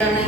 Germany.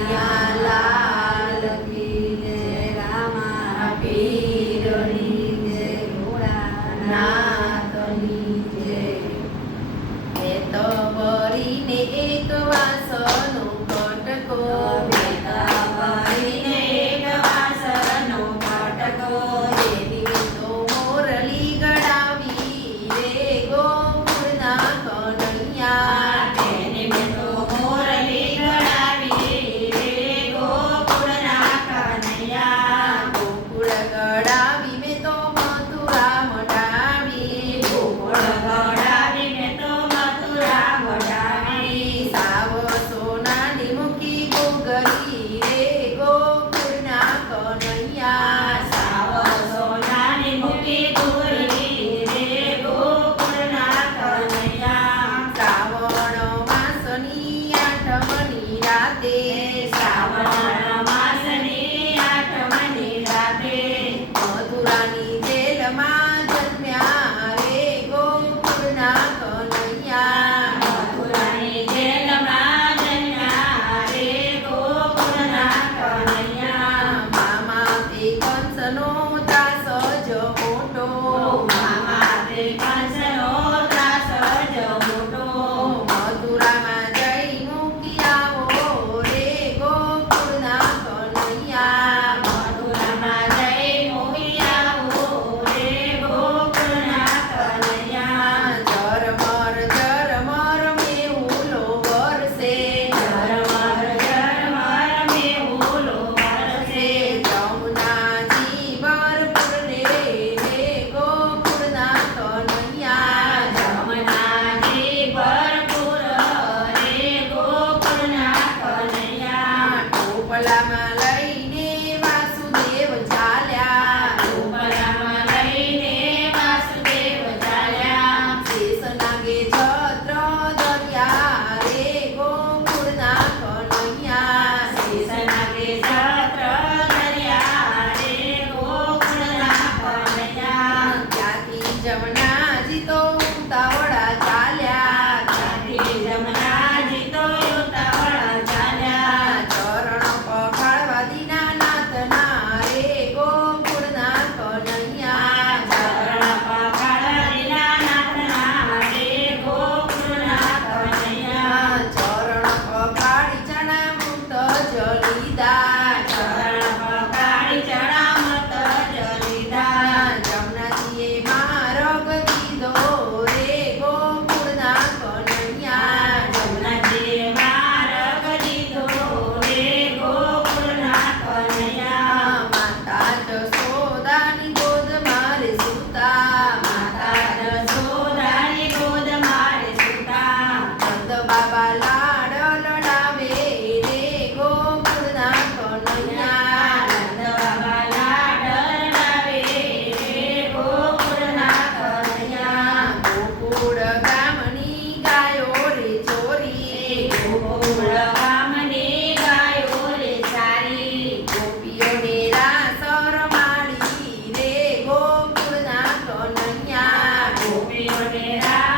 Soledad.